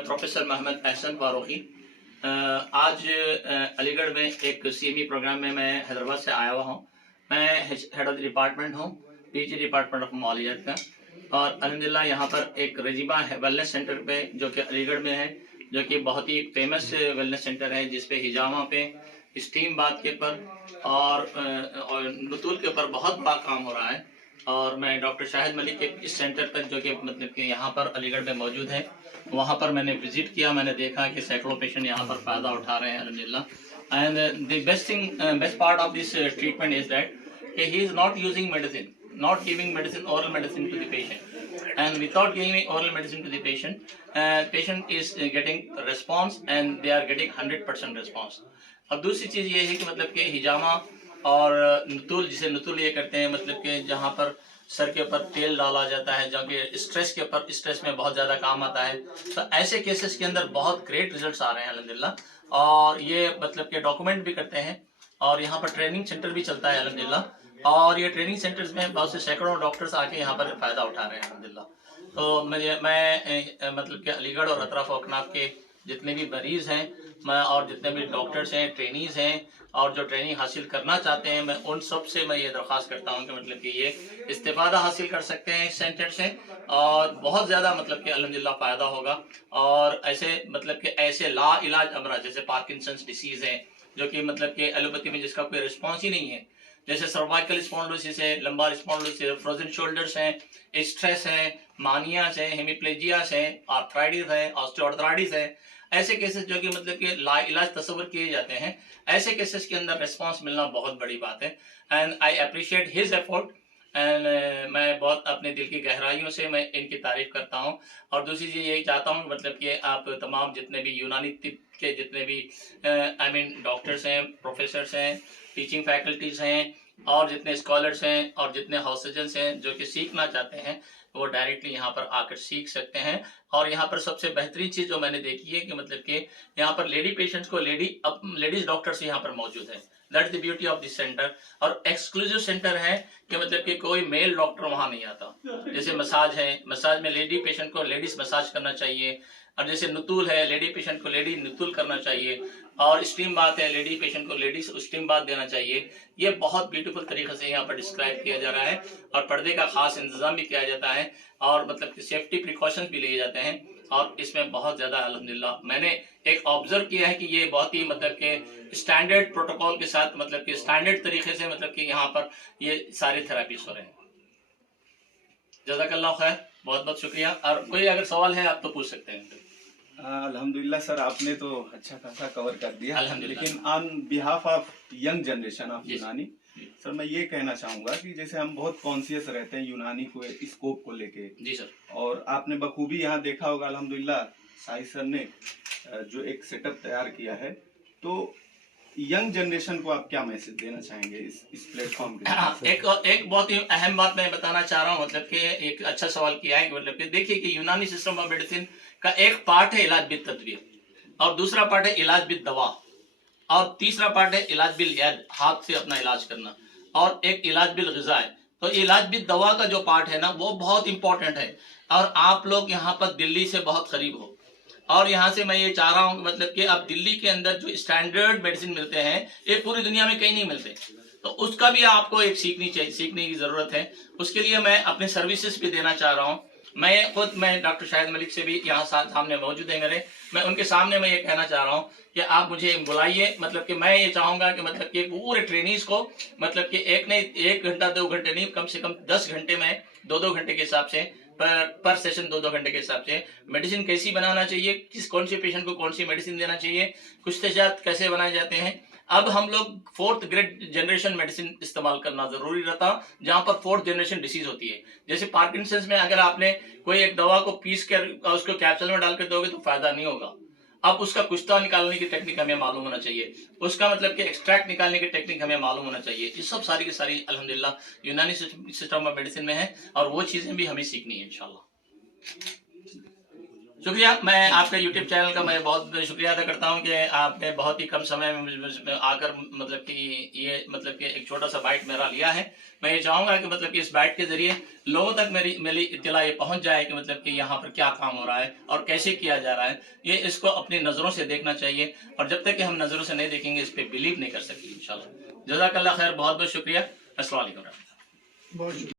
Professor Mohammad Ehsan Farooqui. आज अलीगढ़ में एक सीएमई प्रोग्राम में मैं हैदराबाद से आया हुआ हूँ। मैं हेड ऑफ द डिपार्टमेंट हूँ, पीजी डिपार्टमेंट ऑफ मालियात का। और अल्हम्दुलिल्लाह यहाँ पर एक रजीबा है वेलनेस सेंटर पे, जो कि अलीगढ़ में है, जो कि बहुत ही फेमस वेलनेस सेंटर है, जिसपे हिजामा पे, स्टीम बाथ के ऊपर और नतूल के ऊपर बहुत बड़ा काम हो रहा है। और मैं डॉक्टर शाहिद मलिक के इस सेंटर पर, जो कि मतलब कि यहाँ पर अलीगढ़ में मौजूद है, वहाँ पर मैंने विजिट किया। मैंने देखा कि सैकड़ों पेशेंट यहाँ पर फ़ायदा उठा रहे हैं अल्हम्दुलिल्लाह। And the best part of this treatment is that he is not using medicine, not giving medicine, oral medicine to the patient, and without giving oral medicine to the patient, patient is getting response and they are getting 100% response. अब दूसरी चीज ये है कि मतलब कि हिजामा और नतुल, जिसे नतुल ये करते हैं, मतलब कि जहाँ पर सर के ऊपर तेल डाला जाता है, जो कि स्ट्रेस के ऊपर, स्ट्रेस में बहुत ज्यादा काम आता है, तो ऐसे केसेस के अंदर बहुत ग्रेट रिजल्ट्स आ रहे हैं अल्हम्दुलिल्लाह। और ये मतलब कि डॉक्यूमेंट भी करते हैं, और यहाँ पर ट्रेनिंग सेंटर भी चलता है अल्हम्दुलिल्लाह। और ये ट्रेनिंग सेंटर्स में बहुत से सैकड़ों डॉक्टर्स आके यहाँ पर फायदा उठा रहे हैं अल्हम्दुलिल्लाह। तो मैं मतलब कि अलीगढ़ और अतराफ अकनाफ के जितने भी मरीज हैं, मैं और जितने भी डॉक्टर्स हैं, ट्रेनीज हैं, और जो ट्रेनिंग हासिल करना चाहते हैं, मैं उन सब से मैं ये दरख्वास्त करता हूँ कि मतलब कि ये इस्तेफादा हासिल कर सकते हैं इस सेंटर से, और बहुत ज़्यादा मतलब कि अल्हम्दुलिल्लाह फ़ायदा होगा। और ऐसे मतलब कि ऐसे ला इलाज अमराज जैसे पार्किंसंस डिसीज़ है, जो कि मतलब कि एलोपैथी में जिसका कोई रिस्पॉन्स ही नहीं है, जैसे सर्वाइकल स्पॉन्डिलोसिस है, लंबार स्पॉन्डिलोसिस, फ्रोजन शोल्डर्स हैं, स्ट्रेस है, मानियास है, हेमिप्लेजियास है, आर्थराइटिस है, ऑस्टियोआर्थराइटिस है, ऐसे केसेस जो कि मतलब कि लाइलाज तस्वर किए जाते हैं, ऐसे केसेस के अंदर रिस्पांस मिलना बहुत बड़ी बात है। And I appreciate his effort, and मैं बहुत अपने दिल की गहराइयों से मैं इनकी तारीफ करता हूँ। और दूसरी चीज़ यही चाहता हूँ मतलब कि आप तमाम जितने भी यूनानी तिब के जितने भी आई मीन डॉक्टर्स हैं, प्रोफेसर्स हैं, टीचिंग फैकल्टीज हैं, और जितने स्कॉलर्स हैं, और जितने हाउस सर्जन्स हैं जो कि सीखना चाहते हैं, वो डायरेक्टली यहाँ पर आकर सीख सकते हैं। और यहाँ पर सबसे बेहतरीन चीज़ जो मैंने देखी है कि मतलब कि यहाँ पर लेडी पेशेंट्स को लेडीज डॉक्टर्स यहाँ पर मौजूद है। That is the beauty of this centre. और एक्सक्लूसिव सेंटर है कि मतलब कि कोई मेल डॉक्टर वहाँ नहीं आता। जैसे मसाज है, मसाज में लेडी पेशेंट को लेडीज मसाज करना चाहिए, और जैसे नतूल है, लेडी पेशेंट को लेडी नतूल करना चाहिए, और स्टीम बात है, लेडी पेशेंट को लेडीज स्टीम बात देना चाहिए। ये बहुत ब्यूटीफुल तरीके से यहाँ पर डिस्क्राइब किया जा रहा है, और पर्दे का खास इंतजाम भी किया जाता है, और मतलब कि सेफ्टी प्रिकॉशंस भी लिए जाते हैं। और इसमें बहुत ज़्यादा अल्हम्दुलिल्लाह मैंने एक ऑब्जर्व किया है कि ये बहुत ही मतलब कि स्टैंडर्ड प्रोटोकॉल के साथ, मतलब कि स्टैंडर्ड तरीके से मतलब कि यहाँ पर ये सारे थेरापीज हो रहे हैं। जज़ाकल्लाह खैर, बहुत बहुत शुक्रिया। और कोई अगर सवाल है आप तो पूछ सकते हैं। अल्हम्दुलिल्लाह सर, आपने तो अच्छा खासा कवर कर दिया। लेकिन on behalf of young generation of यूनानी, सर मैं ये कहना चाहूंगा कि जैसे हम बहुत कॉन्शियस रहते हैं यूनानी को स्कोप को लेके। जी सर। और आपने बखूबी यहाँ देखा होगा अल्हम्दुलिल्लाह साहिद सर ने जो एक सेटअप तैयार किया है, तो यंग जनरेशन को आप क्या मैसेज देना चाहेंगे इस प्लेटफॉर्म के? एक बहुत ही अहम बात मैं बताना चाह रहा हूँ, मतलब कि एक अच्छा सवाल किया है। मतलब कि देखिए कि यूनानी सिस्टम ऑफ मेडिसिन का एक पार्ट है इलाज बिल तदबीर, और दूसरा पार्ट है इलाज बिल दवा, और तीसरा पार्ट है इलाज बिल याद, हाथ से अपना इलाज करना, और एक इलाज बिल ग़िज़ा है। तो इलाज बिल दवा का जो पार्ट है ना, वो बहुत इंपॉर्टेंट है। और आप लोग यहाँ पर दिल्ली से बहुत करीब हो, और यहाँ से मैं ये चाह रहा हूँ मतलब कि अब दिल्ली के अंदर जो स्टैंडर्ड मेडिसिन मिलते हैं, ये पूरी दुनिया में कहीं नहीं मिलते, तो उसका भी आपको एक सीखने की ज़रूरत है। उसके लिए मैं अपने सर्विसेज भी देना चाह रहा हूँ। मैं डॉक्टर शाहिद मलिक से भी यहाँ सामने मौजूद है मेरे, मैं उनके सामने मैं ये कहना चाह रहा हूँ कि आप मुझे बुलाइए। मतलब कि मैं ये चाहूँगा कि मतलब कि पूरे ट्रेनीज को, मतलब कि एक घंटा 2 घंटे नहीं, कम से कम 10 घंटे में 2-2 घंटे के हिसाब से पर सेशन 2-2 घंटे के हिसाब से मेडिसिन कैसी बनाना चाहिए, कौन से पेशेंट को कौन सी मेडिसिन देना चाहिए, कुछ तेजाब कैसे बनाए जाते हैं। अब हम लोग 4th ग्रेड जनरेशन मेडिसिन इस्तेमाल करना जरूरी रहता, जहां पर 4th जनरेशन डिसीज होती है। जैसे पार्किंसंस में अगर आपने कोई एक दवा को पीस कर उसको कैप्सूल में डाल कर दोगे तो फायदा नहीं होगा। अब उसका कुश्ता निकालने की टेक्निक हमें मालूम होना चाहिए, उसका मतलब कि एक्सट्रैक्ट निकालने की टेक्निक हमें मालूम होना चाहिए। ये सब सारी की सारी अल्हम्दुलिल्लाह यूनानी सिस्टम ऑफ मेडिसिन में है, और वो चीजें भी हमें सीखनी है इंशाल्लाह। शुक्रिया। मैं आपका यूट्यूब चैनल का मैं बहुत शुक्रिया अदा करता हूं कि आपने बहुत ही कम समय में मुझ आकर मतलब कि ये मतलब कि एक छोटा सा बाइट मेरा लिया है। मैं ये चाहूंगा कि मतलब कि इस बाइट के जरिए लोगों तक मेरी इत्तला ये पहुंच जाए कि मतलब कि यहाँ पर क्या काम हो रहा है और कैसे किया जा रहा है। ये इसको अपनी नज़रों से देखना चाहिए और जब तक कि हम नज़रों से नहीं देखेंगे इस पर बिलीव नहीं कर सकते इंशाल्लाह। जज़ाकल्लाह खैर, बहुत बहुत शुक्रिया। अस्सलाम वालेकुम।